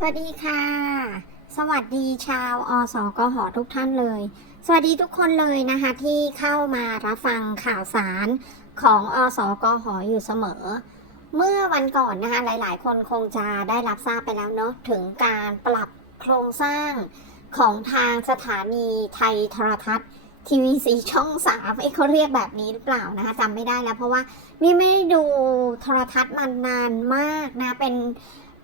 สวัสดีค่ะ สวัสดีชาวอสกหทุกท่านเลย สวัสดีทุกคนเลยนะคะที่เข้ามารับฟังข่าวสารของอสกหอยู่เสมอ เมื่อวันก่อนนะคะหลาย ๆ คนคงจะได้รับทราบไปแล้วเนาะถึงการปรับโครงสร้างของทางสถานีไทยโทรทัศน์ทีวีสีช่องสามเอ้เขาเรียกแบบนี้หรือเปล่านะคะจำไม่ได้แล้ว เพราะว่านี่ไม่ได้ดูโทรทัศน์มานานมากนะเป็น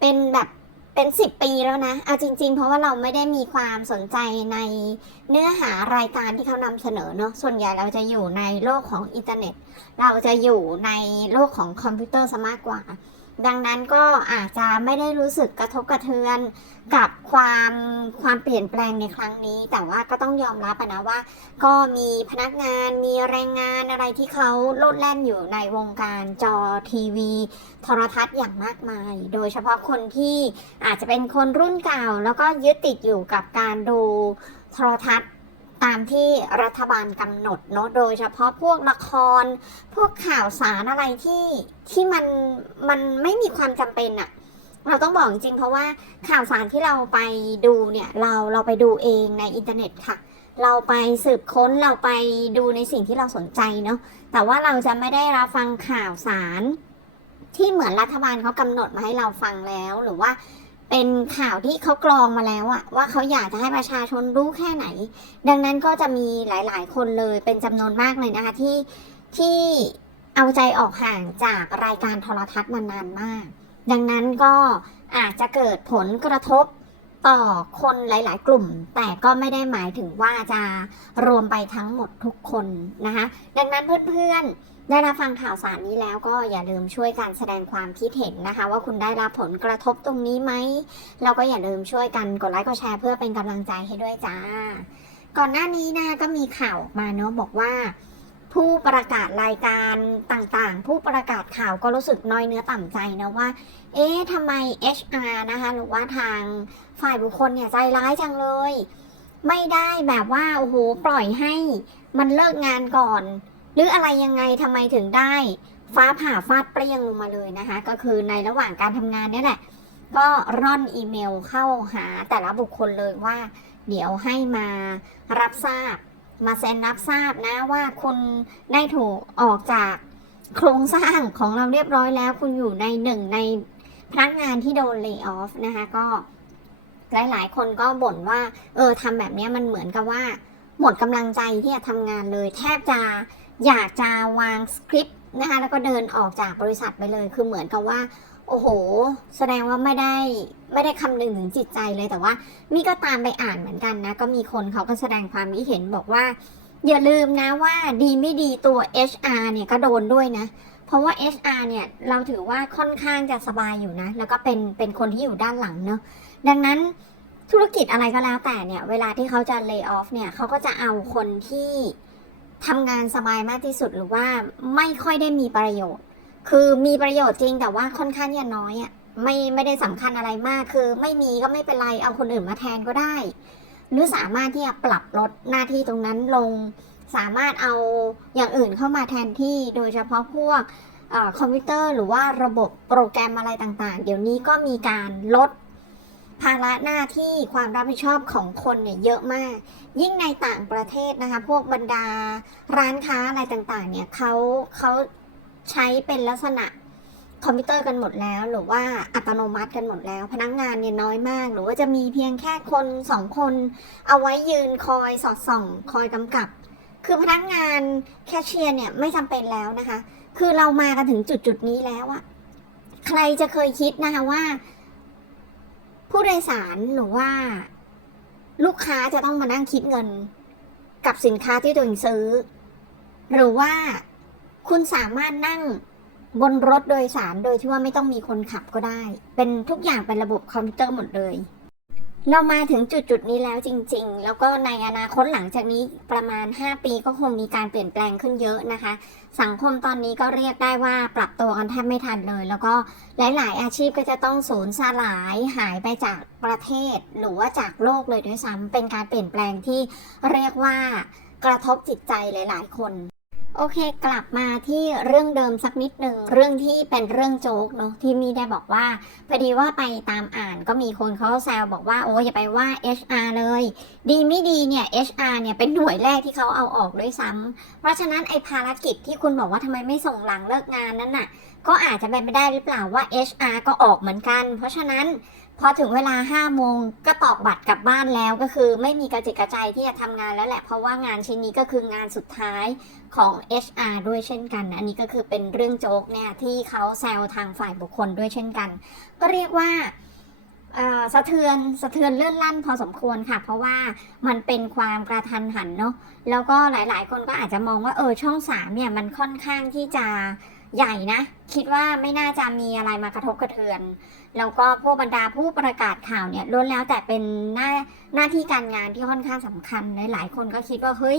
เป็นแบบ เป็นสิบปีแล้วนะเอาจริง ๆ เพราะว่าเราไม่ได้มีความสนใจในเนื้อหารายการที่เขานำเสนอเนาะส่วนใหญ่เราจะอยู่ในโลกของอินเทอร์เน็ต เราจะอยู่ในโลกของคอมพิวเตอร์ซะมากกว่า ดังนั้นก็อาจจะไม่ได้รู้สึกกระทบกระเทือนกับความความเปลี่ยนแปลงในครั้งนี้ แต่ว่าก็ต้องยอมรับนะว่า ก็มีพนักงานมีแรงงานอะไรที่เขาโลดแล่นอยู่ในวงการจอทีวีโทรทัศน์อย่างมากมาย โดยเฉพาะคนที่อาจจะเป็นคนรุ่นเก่า แล้วก็ยึดติดอยู่กับการดูโทรทัศน์ ตามที่รัฐบาลกำหนดเนาะโดยเฉพาะพวกละคร พวกข่าวสารอะไรที่ที่มันมันไม่มีความจำเป็นอะเราต้องบอกจริงเพราะว่าข่าวสารที่เราไปดูเนี่ยเราเราไปดูเองในอินเทอร์เน็ตค่ะ เราไปสืบค้นเราไปดูในสิ่งที่เราสนใจเนาะแต่ว่าเราจะไม่ได้รับฟังข่าวสารที่เหมือนรัฐบาลเขากำหนดมาให้เราฟังแล้วหรือว่า เป็นข่าวที่เขากรองมาแล้วอะว่าเขาอยากจะให้ประชาชนรู้แค่ไหน ดังนั้นก็จะมีหลาย ๆ คนเลยเป็นจำนวนมากเลยนะคะที่ที่เอาใจออกห่างจากรายการโทรทัศน์มานานมาก ดังนั้นก็อาจจะเกิดผลกระทบ ต่อคนหลาย ๆ กลุ่ม แต่ก็ไม่ได้หมายถึงว่าจะรวมไปทั้งหมดทุกคนนะคะดังนั้นเพื่อนๆ ได้รับฟังข่าวสารนี้แล้วก็อย่าลืมช่วยกันแสดงความคิดเห็นนะคะ ว่าคุณได้รับผลกระทบตรงนี้ไหมแล้วก็อย่าลืมช่วยกันกดไลค์กดแชร์เพื่อเป็นกำลังใจให้ด้วยจ้า ก่อนหน้านี้นะก็มีข่าวมาเนาะบอกว่าผู้ประกาศรายการต่างๆ ผู้ประกาศข่าวก็รู้สึกน้อยเนื้อต่ำใจนะว่า เอ๊ะทำไม HR นะคะ หรือว่าทาง ฝ่ายบุคคลเนี่ยใจร้ายจังเลย ไม่ได้แบบว่าโอ้โหปล่อยให้มันเลิกงานก่อน หรืออะไรยังไงทำไมถึงได้ ฟ้าผ่าฟาดเปรี้ยงลงมาเลยนะคะ ก็คือในระหว่างการทำงานนี่แหละ ก็ร่อนอีเมลเข้าหาแต่ละบุคคลเลยว่า เดี๋ยวให้มารับทราบ มาเซ็นรับทราบนะว่าคุณได้ถูกออกจากโครงสร้างของเราเรียบร้อยแล้วคุณอยู่ในหนึ่งในพนักงานที่โดนเลิกออฟนะคะก็ หลายๆ คนก็บ่นว่า เออทำแบบนี้มันเหมือนกับว่า หมดกำลังใจที่จะทำงานเลย แทบจะอยากจะวางสคริปต์นะคะแล้วก็เดินออกจากบริษัทไปเลย คือเหมือนกับว่า โอ้โห แสดงว่าไม่ได้ไม่ได้คำนึงถึงจิตใจเลยแต่ว่า มีก็ตามไปอ่านเหมือนกันนะ ก็มีคนเขาก็แสดงความคิดเห็นบอกว่า อย่าลืมนะว่าดีไม่ดีตัว HR เนี่ยก็โดนด้วยนะ เพราะว่า HR เนี่ยเราถือว่าค่อนข้างจะสบายอยู่นะ แล้วก็เป็นเป็นคนที่อยู่ด้านหลังเนาะดังนั้นธุรกิจอะไรก็แล้วแต่เนี่ย เวลาที่เขาจะ lay off เนี่ยเขาก็จะเอาคนที่ทำงานสบายมากที่สุดหรือว่าไม่ค่อยได้มีประโยชน์ คือมีประโยชน์จริงแต่ว่าค่อนข้างจะน้อยอะ่ะไม่ไม่ได้สำคัญอะไรมากคือไม่มีก็ไม่เป็นไรเอาคนอื่นมาแทนก็ได้ หรือสามารถที่จะปรับลดหน้าที่ตรงนั้นลง สามารถเอาอย่างอื่นเข้ามาแทนที่โดยเฉพาะพวกอคอมพิวเตอร์หรือว่าระบบโปรแกรมอะไรต่างๆ เดี๋ยวนี้ก็มีการลดภาระหน้าที่ความรับผิดชอบของคนเนี่ยเยอะมาก ยิ่งในต่างประเทศนะคะ พวกบรรดาร้านค้าอะไรต่างๆ เนี่ยเขาเขาใช้เป็นลักษณะคอมพิวเตอร์กันหมดแล้ว หรือว่าอัตโนมัติกันหมดแล้ว พนักงานเนี่ยน้อยมาก หรือว่าจะมีเพียงแค่คนสองคน เอาไว้ยืนคอยสอดส่อง คอยกำกับ คือพนักงานแคชเชียร์เนี่ยไม่จำเป็นแล้วนะคะ คือเรามากันถึงจุดจุดนี้แล้วอะใครจะเคยคิดนะคะว่า ผู้โดยสารหรือว่า ลูกค้าจะต้องมานั่งคิดเงิน กับสินค้าที่ตัวเองซื้อ หรือว่าคุณสามารถนั่งบนรถโดยสารโดยที่ว่าไม่ต้องมีคนขับก็ได้ เป็นทุกอย่างเป็นระบบคอมพิวเตอร์หมดเลย เรามาถึงจุดจุดๆนี้แล้วจริง ๆ แล้วก็ในอนาคตหลังจากนี้ประมาณ 5 ปีก็คงมีการเปลี่ยนแปลงขึ้นเยอะนะคะ สังคมตอนนี้ก็เรียกได้ว่าปรับตัวกันแทบไม่ทันเลย แล้วก็หลาย ๆ อาชีพก็จะต้องสูญสลายหายไปจากประเทศ หรือว่าจากโลกเลยด้วยซ้ำเป็นการเปลี่ยนแปลงที่เรียกว่ากระทบจิตใจหลาย ๆ คน โอเคกลับมาที่เรื่องเดิมสักนิดหนึ่งเรื่องที่เป็นเรื่องโจ๊กเนาะที่มีได้บอกว่าพอดีว่าไปตามอ่านก็มีคนเขาแซวบอกว่าโอ้ยอย่าไปว่า HR เลย ดีไม่ดีเนี่ย HR เนี่ยเป็นหน่วยแรกที่เขาเอาออกด้วยซ้ำเพราะฉะนั้นไอภารกิจที่คุณบอกว่าทำไมไม่ส่งหลังเลิกงานนั้นน่ะก็อาจจะเป็นไปได้หรือเปล่าว่า HR ก็ออกเหมือนกัน เพราะฉะนั้น พอถึงเวลา5โมงก็ตอกบัตรกลับบ้านแล้วก็คือไม่มีกระจิกกระใจที่จะทำงานแล้วแหละ เพราะว่างานชิ้นนี้ก็คืองานสุดท้ายของ HR ด้วยเช่นกันอันนี้ก็คือเป็นเรื่องโจ๊กเนี่ยที่เขาแซวทางฝ่ายบุคคลด้วยเช่นกัน ก็เรียกว่าสะเทือนสะเทือนเลื่อนลั่นพอสมควรค่ะ เพราะว่ามันเป็นความกระทันหันเนาะแล้วก็หลายๆ คนก็อาจจะมองว่าเออช่องสามเนี่ยมันค่อนข้างที่จะ ใหญ่นะ คิดว่าไม่น่าจะมีอะไรมากระทบกระเทือน แล้วก็พวกบรรดาผู้ประกาศข่าวเนี่ยล้วนแล้วแต่เป็นหน้าหน้าที่การงานที่ค่อนข้างสำคัญหลายๆคนก็คิดว่าเฮ้ย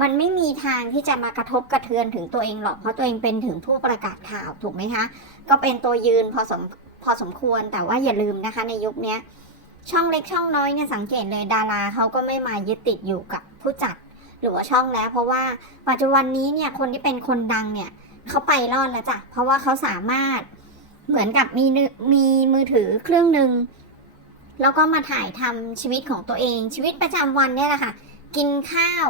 มันไม่มีทางที่จะมากระทบกระเทือนถึงตัวเองหรอกเพราะตัวเองเป็นถึงผู้ประกาศข่าวถูกไหมคะ ก็เป็นตัวยืนพอสมพอสมควรแต่ว่าอย่าลืมนะคะ ในยุคนี้ช่องเล็กช่องน้อยเนี่ยสังเกตเลยดาราเขาก็ไม่มายึดติดอยู่กับผู้จัดหรือว่าช่องแล้ว เพราะว่าปัจจุบันนี้เนี่ยคนที่เป็นคนดังเนี่ย เขาไปรอดแล้วจ้ะ เพราะว่าเขาสามารถเหมือนกับมีมีมือถือเครื่องหนึ่งแล้วก็มาถ่ายทำชีวิตของตัวเอง ชีวิตประจำวันเนี่ยแหละค่ะ กินข้าว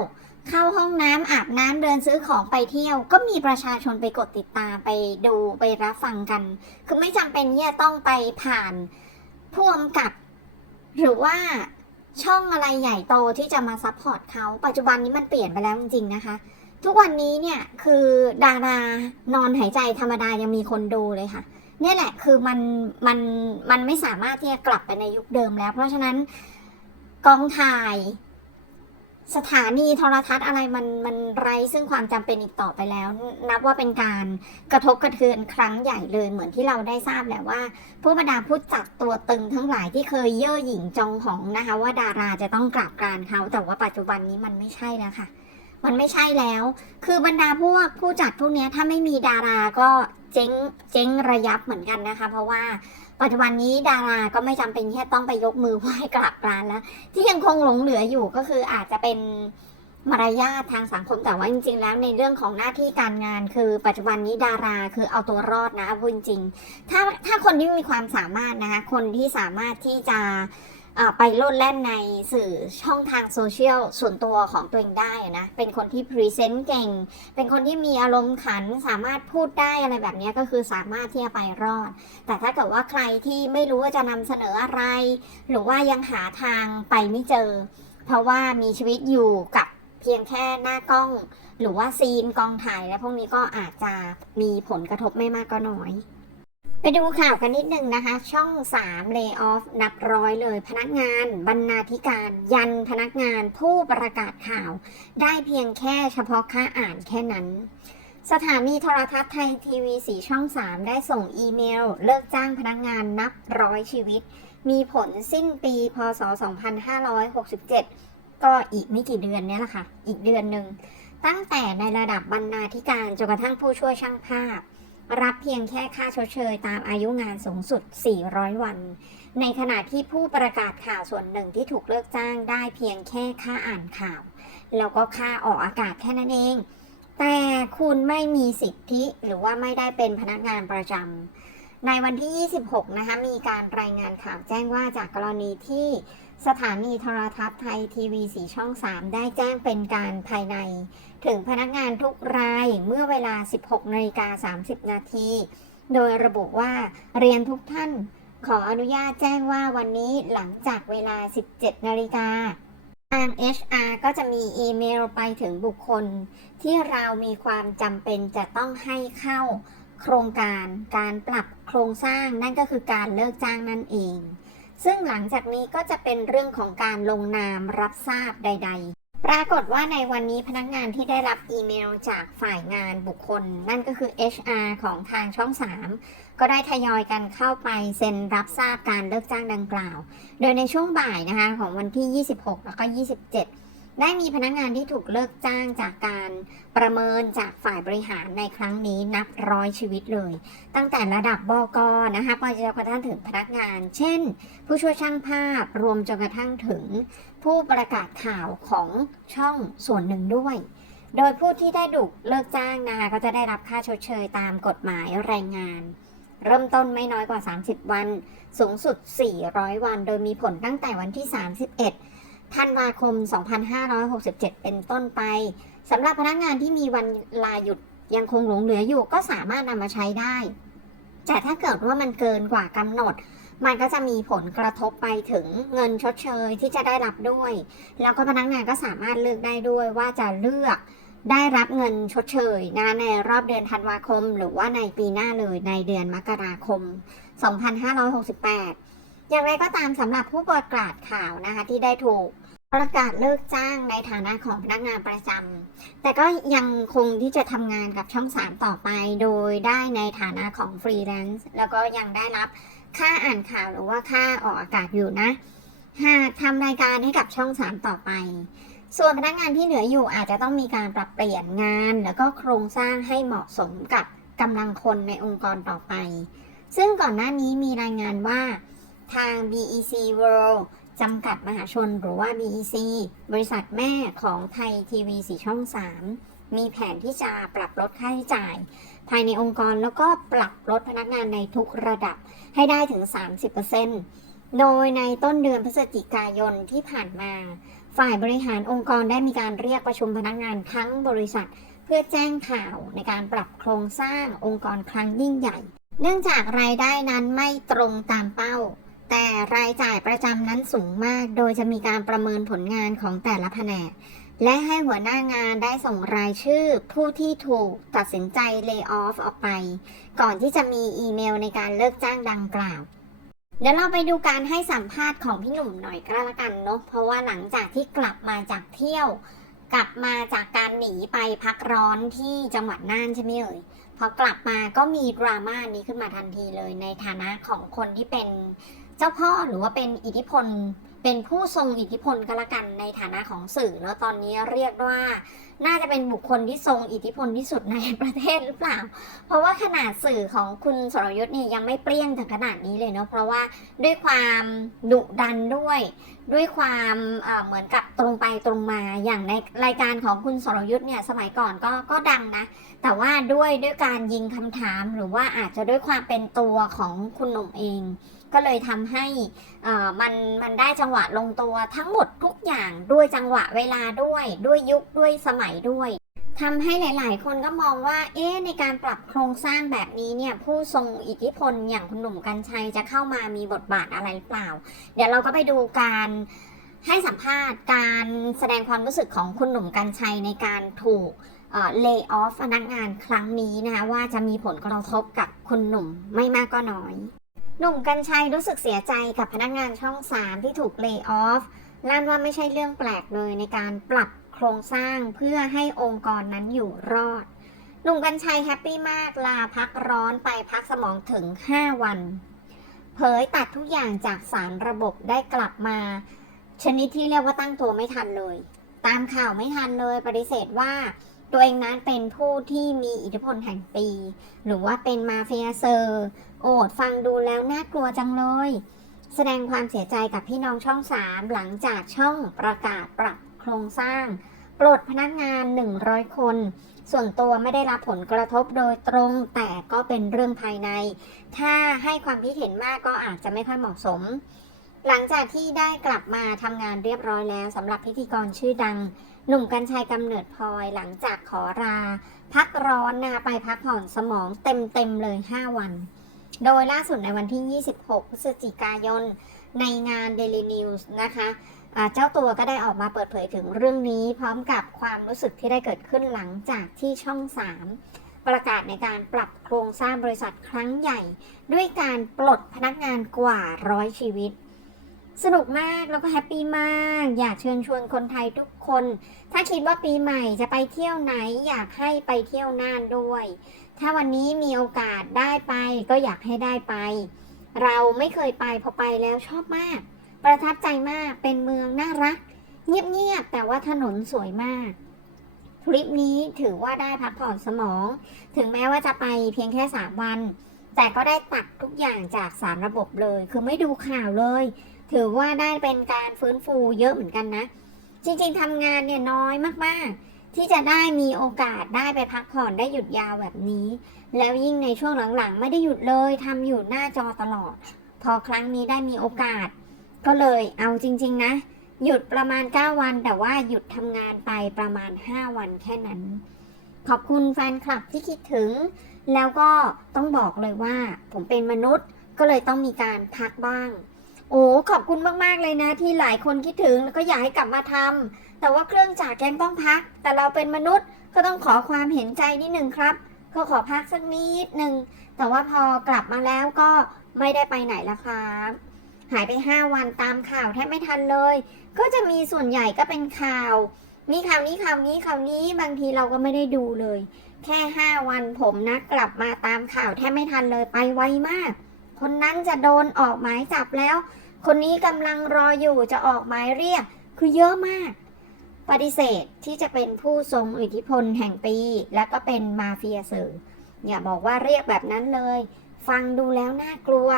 เข้าห้องน้ำอาบน้ำเดินซื้อของไปเที่ยว ก็มีประชาชนไปกดติดตามไปดูไปรับฟังกัน คือไม่จำเป็นที่จะต้องไปผ่านพ่วงกับ หรือว่าช่องอะไรใหญ่โตที่จะมาซัพพอร์ตเขาปัจจุบันนี้มันเปลี่ยนไปแล้วจริงๆนะคะ ทุกวันนี้เนี่ยคือดารานอนหายใจธรรมดายังมีคนดูเลยค่ะเนี่ยแหละคือมันมันมันไม่สามารถที่จะกลับไปในยุคเดิมแล้ว เพราะฉะนั้นกองถ่าย สถานีโทรทัศน์อะไรมันมันไร้ซึ่งความจำเป็นอีกต่อไปแล้ว นับว่าเป็นการกระทบกระเทือนครั้งใหญ่เลยเหมือนที่เราได้ทราบแหละว่า ผู้บรรดาผู้จัดตัวตึงทั้งหลายที่เคยเย่อหยิ่งจองหองนะคะ ว่าดาราจะต้องกราบกานเขาแต่ว่าปัจจุบันนี้มันไม่ใช่แล้วค่ะ มันไม่ใช่แล้ว คือบรรดาพวกผู้จัดพวกนี้ถ้าไม่มีดาราก็เจ๊งเจ๊งระยับเหมือนกันนะคะ เพราะว่าปัจจุบันนี้ดาราก็ไม่จำเป็นแค่ต้องไปยกมือไหว้กราบกรานแล้ว ที่ยังคงหลงเหลืออยู่ก็คืออาจจะเป็นมารยาททางสังคมแต่ว่าจริง ๆ แล้วในเรื่องของหน้าที่การงาน คือปัจจุบันนี้ดาราคือเอาตัวรอดนะพูดจริงถ้าถ้าคนที่มีความสามารถนะคะคนที่สามารถที่จะ ไปโลดแล่นในสื่อช่องทางโซเชียลส่วนตัวของตัวเองได้นะ เป็นคนที่พรีเซนต์เก่ง เป็นคนที่มีอารมณ์ขันสามารถพูดได้อะไรแบบนี้ก็คือสามารถที่จะไปรอด แต่ถ้าเกิดว่าใครที่ไม่รู้ว่าจะนำเสนออะไร หรือว่ายังหาทางไปไม่เจอ เพราะว่ามีชีวิตอยู่กับเพียงแค่หน้ากล้อง หรือว่าซีนกองถ่ายและพวกนี้ก็อาจจะมีผลกระทบไม่มากก็น้อย ไปดูข่าวกันนิดนึงนะคะ ช่อง3 lay off นับร้อยเลย พนักงานบรรณาธิการ ยันพนักงานผู้ประกาศข่าว ได้เพียงแค่เฉพาะค่าอ่านแค่นั้น สถานีโทรทัศน์ไทยทีวีสีช่อง 3 ได้ส่งอีเมล เลิกจ้างพนักงานนับร้อยชีวิต มีผลสิ้นปี พศ 2567 ก็อีกไม่กี่เดือนนี้แหละค่ะ อีกเดือนหนึ่ง ตั้งแต่ในระดับบรรณาธิการจนกระทั่งผู้ช่วยช่างภาพ รับเพียงแค่ค่าชดเชยตามอายุงานสูงสุด 400 วัน ในขณะที่ผู้ประกาศข่าวส่วนหนึ่งที่ถูกเลิกจ้างได้เพียงแค่ค่าอ่านข่าว แล้วก็ค่าออกอากาศแค่นั้นเอง แต่คุณไม่มีสิทธิหรือว่าไม่ได้เป็นพนักงานประจำในวันที่ 26 นะคะ มีการรายงานข่าวแจ้งว่าจากกรณีที่ สถานีโทรทัศน์ไทยทีวีสีช่อง 3 ได้แจ้งเป็นการภายใน ถึงพนักงานทุกรายเมื่อเวลา 16นาฬิกา30 นาที โดยระบุว่าเรียนทุกท่าน ขออนุญาตแจ้งว่าวันนี้หลังจากเวลา 17นาฬิกาทาง HR ก็จะมีอีเมลไปถึงบุคคล ที่เรามีความจำเป็นจะต้องให้เข้าโครงการการปรับโครงสร้างนั่นก็คือการเลิกจ้างนั่นเอง ซึ่งหลังจากนี้ก็จะเป็นเรื่องของการลงนามรับทราบใด ๆ ปรากฏว่าในวันนี้พนักงานที่ได้รับอีเมลจากฝ่ายงานบุคคล นั่นก็คือ HR ของทางช่อง 3 ก็ได้ทยอยกันเข้าไปเซ็นรับทราบการเลิกจ้างดังกล่าว โดยในช่วงบ่ายนะคะของวันที่ 26 แล้วก็ 27 ได้มีพนักงานที่ถูกเลิกจ้างจากการประเมินจากฝ่ายบริหารในครั้งนี้นับร้อยชีวิตเลย ตั้งแต่ระดับบอกนะคะไปจนกระทั่งถึงพนักงาน เช่น ผู้ช่วยช่างภาพรวมจนกระทั่งถึงผู้ประกาศข่าวของช่องส่วนหนึ่งด้วย โดยผู้ที่ได้ถูกเลิกจ้างนะคะก็จะได้รับค่าชดเชยตามกฎหมายแรงงานเริ่มต้นไม่น้อยกว่า 30 วัน สูงสุด 400 วัน โดยมีผลตั้งแต่วันที่ 31 ธันวาคม 2567 เป็นต้นไปสำหรับพนักงานที่มีวันลาหยุดยังคงหลงเหลืออยู่ก็สามารถนำมาใช้ได้ แต่ถ้าเกิดว่ามันเกินกว่ากำหนด มันก็จะมีผลกระทบไปถึงเงินชดเชยที่จะได้รับด้วย แล้วก็พนักงานก็สามารถเลือกได้ด้วยว่าจะเลือกได้รับเงินชดเชยนะในรอบเดือนธันวาคม หรือว่าในปีหน้าเลยในเดือนมกราคม 2568 อย่างไรก็ตามสำหรับผู้ประกาศข่าวนะคะ ที่ได้ถูกประกาศเลิกจ้างในฐานะของพนักงานประจำแต่ก็ยังคงที่จะทำงานกับช่อง 3 ต่อไป โดยได้ในฐานะของฟรีแลนซ์แล้วก็ยังได้รับค่าอ่านข่าวหรือว่าค่าออกอากาศอยู่นะ หากทำรายการให้กับช่อง 3 ต่อไป ส่วนพนักงานที่เหลืออยู่อาจจะต้องมีการปรับเปลี่ยนงาน แล้วก็โครงสร้างให้เหมาะสมกับกำลังคนในองค์กรต่อไป ซึ่งก่อนหน้านี้มีรายงานว่า ทาง BEC World จำกัดมหาชนหรือว่า BEC บริษัทแม่ของไทยทีวีสีช่อง 3 มีแผนที่จะปรับลดค่าใช้จ่าย ภายในองค์กรแล้วก็ปรับลดพนักงานในทุกระดับให้ได้ถึง 30%โดยในต้นเดือนพฤศจิกายนที่ผ่านมา ฝ่ายบริหารองค์กรได้มีการเรียกประชุมพนักงานทั้งบริษัท เพื่อแจ้งข่าวในการปรับโครงสร้างองค์กรครั้งยิ่งใหญ่ เนื่องจากรายได้นั้นไม่ตรงตามเป้า แต่รายจ่ายประจำนั้นสูงมาก โดยจะมีการประเมินผลงานของแต่ละแผนก และให้หัวหน้างานได้ส่งรายชื่อ ผู้ที่ถูกตัดสินใจเลิกออฟออกไป ก่อนที่จะมีอีเมลในการเลิกจ้างดังกล่าวเดี๋ยวเราไปดูการให้สัมภาษณ์ของพี่หนุ่มหน่อยก็แล้วกันเนาะเพราะว่าหลังจากที่กลับมาจากเที่ยว กลับมาจากการหนีไปพักร้อนที่จังหวัดน่านใช่ไหมเอ่ยพอกลับมาก็มีดราม่านี้ขึ้นมาทันทีเลยในฐานะของคนที่เป็น เจ้าพ่อหรือว่าเป็นอิทธิพล เป็นผู้ทรงอิทธิพลก็แล้วกันในฐานะของสื่อแล้วตอนนี้เรียกว่า น่าจะเป็นบุคคลที่ทรงอิทธิพลที่สุดในประเทศหรือเปล่า เพราะว่าขนาดสื่อของคุณสรยุทธ์เนี่ยยังไม่เปรี้ยงถึงขนาดนี้เลยเนาะเพราะว่าด้วยความดุดันด้วย ด้วยความเอ่อเหมือนกับตรงไปตรงมาอย่างในรายการของคุณสรยุทธ์เนี่ยสมัยก่อนก็ก็ดังนะ แต่ว่าด้วยด้วยการยิงคำถามหรือว่าอาจจะด้วยความเป็นตัวของคุณหนุ่มเอง ก็เลยทำให้มันมันได้จังหวะลงตัวทั้งหมดทุกอย่างด้วยจังหวะเวลาด้วยด้วยยุคด้วยสมัยด้วยทำให้หลาย ๆ คนก็มองว่า เอ๊ะ ในการปรับโครงสร้างแบบนี้เนี่ย ผู้ทรงอิทธิพลอย่างคุณหนุ่มกัญชัยจะเข้ามามีบทบาทอะไรเปล่า เดี๋ยวเราก็ไปดูการให้สัมภาษณ์การแสดงความรู้สึกของคุณหนุ่มกัญชัยในการถูกเลิกออฟพนักงานครั้งนี้นะคะว่าจะมีผลกระทบกับคุณหนุ่มไม่มากก็น้อย หนุ่มกัญชัยรู้สึกเสียใจกับพนักงานช่อง 3 ที่ถูกเลิกออฟลั่นว่าไม่ใช่เรื่องแปลกเลยในการปรับโครงสร้างเพื่อให้องค์กรนั้นอยู่รอด หนุ่มกัญชัยแฮปปี้มากลาพักร้อนไปพักสมองถึง 5 วัน เผยตัดทุกอย่างจากสารระบบได้กลับมา ชนิดที่เรียกว่าตั้งตัวไม่ทันเลย ตามข่าวไม่ทันเลยปฏิเสธว่าตัวเองนั้นเป็นผู้ที่มีอิทธิพลแห่งปี หรือว่าเป็นมาเฟียเซอร์ โอดฟังดูแล้วน่ากลัวจังเลย แสดงความเสียใจกับพี่น้องช่อง3หลังจากช่องประกาศปรับโครงสร้าง ปลดพนักงาน 100 คน ส่วนตัวไม่ได้รับผลกระทบโดยตรง แต่ก็เป็นเรื่องภายใน ถ้าให้ความคิดเห็นมากก็อาจจะไม่ค่อยเหมาะสม หลังจากที่ได้กลับมาทำงานเรียบร้อยแล้วสำหรับพิธีกรชื่อดังหนุ่มกัญชัยกำเนิดพลอยหลังจากขอลาพักร้อนนะไปพักผ่อนสมองเต็มๆเลย 5 วัน โดยล่าสุดในวันที่ 26 พฤศจิกายน ในงาน Daily News นะคะเจ้าตัวก็ได้ออกมาเปิดเผยถึงเรื่องนี้ พร้อมกับความรู้สึกที่ได้เกิดขึ้นหลังจากที่ช่อง 3 ประกาศในการปรับโครงสร้างบริษัทครั้งใหญ่ ด้วยการปลดพนักงานกว่าร้อยชีวิต สนุกมากแล้วก็แฮปปี้มาก อยากเชิญชวนคนไทยทุกคน ถ้าคิดว่าปีใหม่จะไปเที่ยวไหนอยากให้ไปเที่ยวน่านด้วย ถ้าวันนี้มีโอกาสได้ไปก็อยากให้ได้ไป เราไม่เคยไปพอไปแล้วชอบมาก ประทับใจมากเป็นเมืองน่ารัก เงียบๆแต่ว่าถนนสวยมากทริปนี้ถือว่าได้พักผ่อนสมอง ถึงแม้ว่าจะไปเพียงแค่ 3 วัน แต่ก็ได้ตัดทุกอย่างจากสารระบบเลย คือไม่ดูข่าวเลย ถือว่าได้เป็นการฟื้นฟูเยอะเหมือนกันนะ จริงๆทำงานเนี่ยน้อยมากๆ ที่จะได้มีโอกาสได้ไปพักผ่อนได้หยุดยาวแบบนี้ แล้วยิ่งในช่วงหลังๆ ไม่ได้หยุดเลยทำอยู่หน้าจอตลอด พอครั้งนี้ได้มีโอกาส ก็เลยเอาจริง ๆ นะ หยุดประมาณ 9 วัน แต่ว่าหยุดทำงานไปประมาณ 5 วันแค่นั้น ขอบคุณแฟนคลับที่คิดถึง แล้วก็ต้องบอกเลยว่า ผมเป็นมนุษย์ก็เลยต้องมีการพักบ้าง โอ้ขอบคุณมากๆเลยนะ ที่หลายคนคิดถึงแล้วก็อยากให้กลับมาทำ แต่ว่าเครื่องจักรยังต้องพัก แต่เราเป็นมนุษย์ก็ต้องขอความเห็นใจนิดหนึ่งครับ ก็ขอพักสักนิดหนึ่ง แต่ว่าพอกลับมาแล้วก็ไม่ได้ไปไหนละครับ หายไป 5 วันตามข่าวแทบไม่ทันเลย ก็จะมีส่วนใหญ่ก็เป็นข่าว มีข่าวนี้ข่าวนี้ข่าวนี้บางทีเราก็ไม่ได้ดูเลย แค่ 5 วันผมนะกลับมาตามข่าวแทบไม่ทันเลยไปไวมาก คนนั้นจะโดนออกหมายจับแล้ว คนนี้กำลังรออยู่จะออกหมายเรียก คือเยอะมาก ปฏิเสธที่จะเป็นผู้ทรงอิทธิพลแห่งปี และก็เป็นมาเฟียสื่อ อย่าบอกว่าเรียกแบบนั้นเลย ฟังดูแล้วน่ากลัว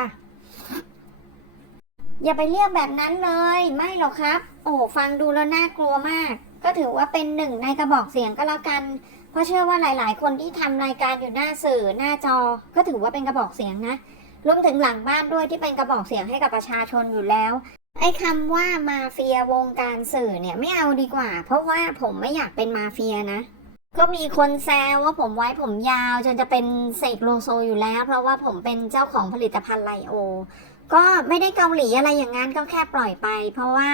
อย่าไปเรียกแบบนั้นเลย ไม่หรอกครับ โอ้ฟังดูแล้วน่ากลัวมาก ก็ถือว่าเป็นหนึ่งในกระบอกเสียงก็แล้วกัน เพราะเชื่อว่าหลาย ๆ คนที่ทำรายการอยู่หน้าสื่อหน้าจอ ก็ถือว่าเป็นกระบอกเสียงนะรวมถึงหลังบ้านด้วยที่เป็นกระบอกเสียงให้กับประชาชนอยู่แล้ว ไอ้คำว่ามาเฟียวงการสื่อเนี่ยไม่เอาดีกว่า เพราะว่าผมไม่อยากเป็นมาเฟียนะ ก็มีคนแซวว่าผมไว้ผมยาว จนจะเป็นเสกโลโซอยู่แล้ว เพราะว่าผมเป็นเจ้าของผลิตภัณฑ์ไลโอ ก็ไม่ได้เกาหลีอะไรอย่างนั้นก็แค่ปล่อยไป เพราะว่า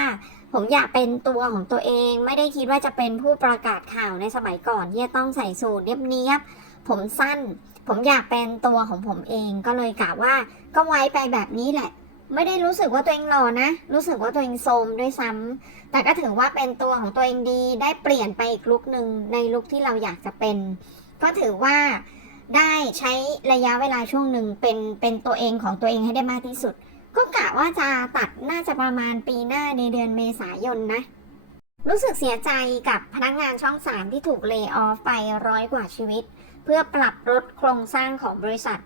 ผมอยากเป็นตัวของตัวเอง ไม่ได้คิดว่าจะเป็นผู้ประกาศข่าวในสมัยก่อนที่จะต้องใส่สูทเนียบๆผมสั้น ผมอยากเป็นตัวของผมเองก็เลยกะว่าก็ไว้ไปแบบนี้แหละ ไม่ได้รู้สึกว่าตัวเองหล่อนะ รู้สึกว่าตัวเองโทมด้วยซ้ำแต่ก็ถือว่าเป็นตัวของตัวเองดี ได้เปลี่ยนไปอีกลุกหนึ่งในลุกที่เราอยากจะเป็น ก็ถือว่าได้ใช้ระยะเวลาช่วงหนึ่งเป็นเป็นตัวเองของตัวเองให้ได้มากที่สุด ก็กะว่าจะตัดน่าจะประมาณปีหน้าในเดือนเมษายนนะ รู้สึกเสียใจกับพนักงานช่องสามที่ถูกเล y o ออฟไปร้อยกว่าชีวิต เพื่อปรับลดโครงสร้างของบริษัท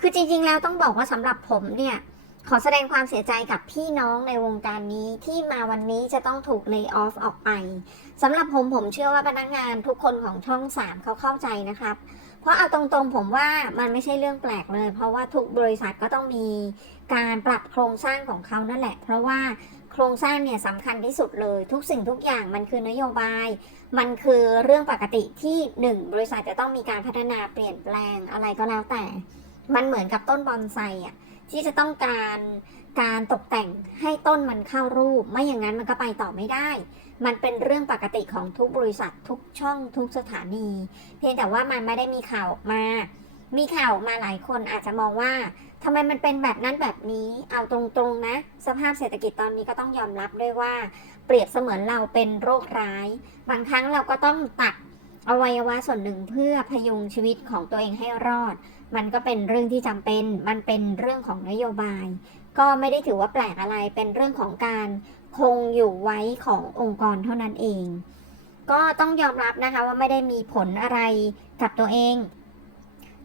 คือจริงๆแล้วต้องบอกว่าสำหรับผมเนี่ย ขอแสดงความเสียใจกับพี่น้องในวงการนี้ที่มาวันนี้จะต้องถูกเล y o ออฟออกไปสำหรับผมผมเชื่อว่าพนักงานทุกคนของช่อง 3 เขาเข้าใจนะครับ เพราะเอาตรงๆผมว่ามันไม่ใช่เรื่องแปลกเลย เพราะว่าทุกบริษัทก็ต้องมีการปรับโครงสร้างของเขานั่นแหละ เพราะว่าโครงสร้างเนี่ยสำคัญที่สุดเลย ทุกสิ่งทุกอย่างมันคือนโยบาย มันคือเรื่องปกติที่หนึ่งบริษัทจะต้องมีการพัฒนาเปลี่ยนแปลงอะไรก็แล้วแต่ มันเหมือนกับต้นบอนไซอะ ที่จะต้องการการตกแต่งให้ต้นมันเข้ารูป ไม่อย่างนั้นมันก็ไปต่อไม่ได้ มันเป็นเรื่องปกติของทุกบริษัททุกช่องทุกสถานี เพียงแต่ว่ามันไม่ได้มีข่าวออกมา มีข่าวมาหลายคนอาจจะมองว่าทำไมมันเป็นแบบนั้นแบบนี้เอาตรงๆนะ สภาพเศรษฐกิจตอนนี้ก็ต้องยอมรับด้วยว่า เปรียบเสมือนเราเป็นโรคร้าย บางครั้งเราก็ต้องตัดอวัยวะส่วนหนึ่งเพื่อพยุงชีวิตของตัวเองให้รอด มันก็เป็นเรื่องที่จำเป็น มันเป็นเรื่องของนโยบาย ก็ไม่ได้ถือว่าแปลกอะไร เป็นเรื่องของการคงอยู่ไว้ขององค์กรเท่านั้นเอง ก็ต้องยอมรับนะคะว่าไม่ได้มีผลอะไรกับตัวเอง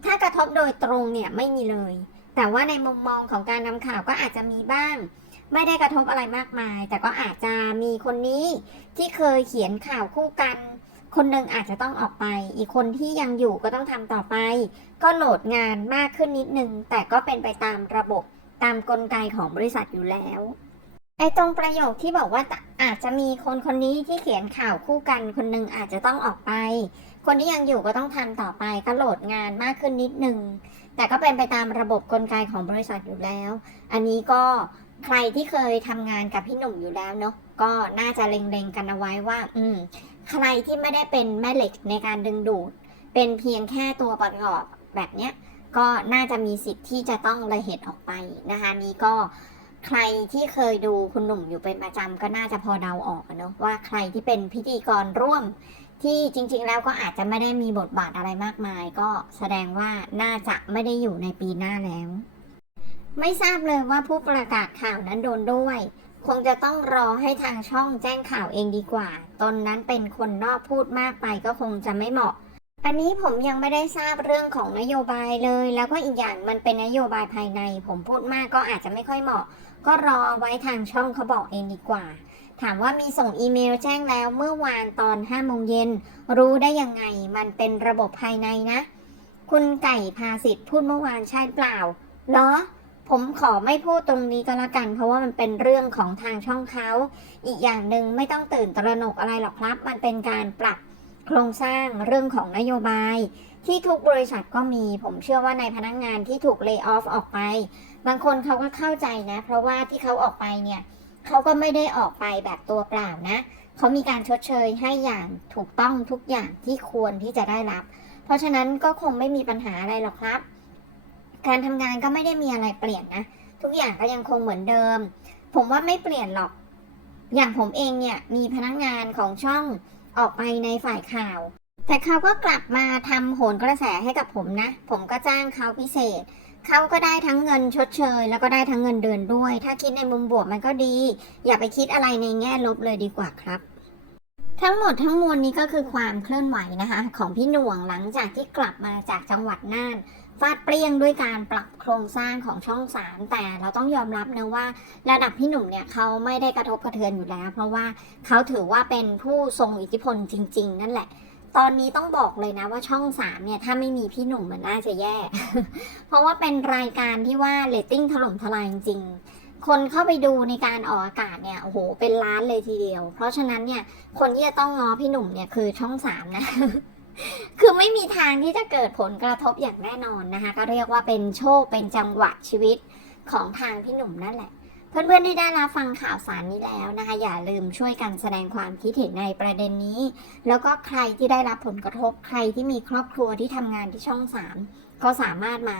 ถ้ากระทบโดยตรงเนี่ยไม่มีเลย แต่ว่าในมุมมองของการนำข่าวก็อาจจะมีบ้าง ไม่ได้กระทบอะไรมากมาย แต่ก็อาจจะมีคนนี้ที่เคยเขียนข่าวคู่กัน คนหนึ่งอาจจะต้องออกไป อีกคนที่ยังอยู่ก็ต้องทำต่อไป ก็โหลดงานมากขึ้นนิดนึง แต่ก็เป็นไปตามระบบตามกลไกของบริษัทอยู่แล้วไอ้ตรงประโยคที่บอกว่าอาจจะมีคนคนนี้ที่เขียนข่าวคู่กัน คนหนึ่งอาจจะต้องออกไป คนที่ยังอยู่ก็ต้องทำต่อไปก็โหลดงานมากขึ้นนิดนึง แต่ก็เป็นไปตามระบบกลไกของบริษัทอยู่แล้ว อันนี้ก็ใครที่เคยทำงานกับพี่หนุ่มอยู่แล้วเนาะก็น่าจะเล็งๆกันเอาไว้ว่า อืม ใครที่ไม่ได้เป็นแม่เหล็กในการดึงดูด เป็นเพียงแค่ตัวประกอบแบบเนี้ยก็น่าจะมีสิทธิ์ที่จะต้องระเหตุออกไปนะคะนี้ก็ใครที่เคยดูคุณหนุ่มอยู่เป็นประจำก็น่าจะพอเดาออกเนาะว่าใครที่เป็นพิธีกรร่วม ที่จริง ๆ แล้วก็อาจจะไม่ได้มีบทบาทอะไรมากมาย ก็แสดงว่าน่าจะไม่ได้อยู่ในปีหน้าแล้ว ไม่ทราบเลยว่าผู้ประกาศข่าวนั้นโดนด้วย คงจะต้องรอให้ทางช่องแจ้งข่าวเองดีกว่า ตนนั้นเป็นคนนอกพูดมากไปก็คงจะไม่เหมาะ อันนี้ผมยังไม่ได้ทราบเรื่องของนโยบายเลย แล้วก็อีกอย่างมันเป็นนโยบายภายใน ผมพูดมากก็อาจจะไม่ค่อยเหมาะ ก็รอไว้ทางช่องเขาบอกเองดีกว่า ถามว่ามีส่งอีเมลแจ้งแล้วเมื่อวานตอน5โมงเย็น รู้ได้ยังไง มันเป็นระบบภายในนะ คุณไก่พาสิทธิ์พูดเมื่อวานใช่เปล่าเหรอ ผมขอไม่พูดตรงนี้ก็แล้วกัน เพราะว่ามันเป็นเรื่องของทางช่องเขาอีกอย่างหนึ่งไม่ต้องตื่นตระหนกอะไรหรอกครับ มันเป็นการปรับโครงสร้างเรื่องของนโยบาย ที่ทุกบริษัทก็มีผมเชื่อว่าในพนักงงานที่ถูกเลิกออฟออกไป บางคนเขาก็เข้าใจนะ เพราะว่าที่เขาออกไปเนี่ยเขาก็ไม่ได้ออกไปแบบตัวเปล่านะ เขามีการชดเชยให้อย่างถูกต้องทุกอย่างที่ควรที่จะได้รับ เพราะฉะนั้นก็คงไม่มีปัญหาอะไรหรอกครับ การทำงานก็ไม่ได้มีอะไรเปลี่ยนนะ ทุกอย่างก็ยังคงเหมือนเดิม ผมว่าไม่เปลี่ยนหรอก อย่างผมเองเนี่ยมีพนักงานของช่องออกไปในฝ่ายข่าว แต่เขาก็กลับมาทำโหนกระแสให้กับผมนะ ผมก็จ้างเขาพิเศษเขาก็ได้ทั้งเงินชดเชย แล้วก็ได้ทั้งเงินเดือนด้วย ถ้าคิดในมุมบวกมันก็ดี อย่าไปคิดอะไรในแง่ลบเลยดีกว่าครับ ทั้งหมดทั้งมวลนี้ก็คือความเคลื่อนไหวนะคะ ของพี่หน่วงหลังจากที่กลับมาจากจังหวัดน่าน ฟาดเปรี้ยงด้วยการปรับโครงสร้างของช่องสามแต่เราต้องยอมรับนะว่า ระดับพี่หนุ่มเนี่ยเขาไม่ได้กระทบกระเทือนอยู่แล้ว เพราะว่าเขาถือว่าเป็นผู้ทรงอิทธิพลจริง ๆ นั่นแหละ ตอนนี้ต้องบอกเลยนะว่าช่องสามเนี่ยถ้าไม่มีพี่หนุ่มมันน่าจะแย่ เพราะว่าเป็นรายการที่ว่าเรตติ้งถล่มทลายจริงๆคนเข้าไปดูในการออกอากาศเนี่ยโอ้โหเป็นล้านเลยทีเดียว เพราะฉะนั้นเนี่ยคนที่จะต้องง้อพี่หนุ่มเนี่ยคือช่องสามนะ คือไม่มีทางที่จะเกิดผลกระทบอย่างแน่นอนนะคะ ก็เรียกว่าเป็นโชคเป็นจังหวะชีวิตของทางพี่หนุ่มนั่นแหละ เพื่อนๆที่ได้รับฟังข่าวสารนี้แล้วนะคะ อย่าลืมช่วยกันแสดงความคิดเห็นในประเด็นนี้ แล้วก็ใครที่ได้รับผลกระทบใครที่มีครอบครัวที่ทำงานที่ช่องสามก็สามารถมา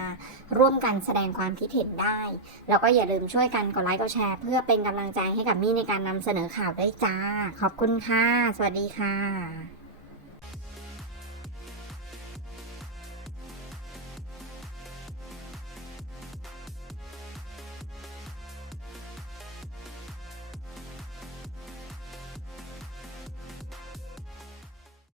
ร่วมกันแสดงความคิดเห็นได้ แล้วก็อย่าลืมช่วยกันกดไลค์กดแชร์ เพื่อเป็นกำลังใจให้กับมี่ในการนำเสนอข่าวด้วยจ้า ขอบคุณค่ะ สวัสดีค่ะ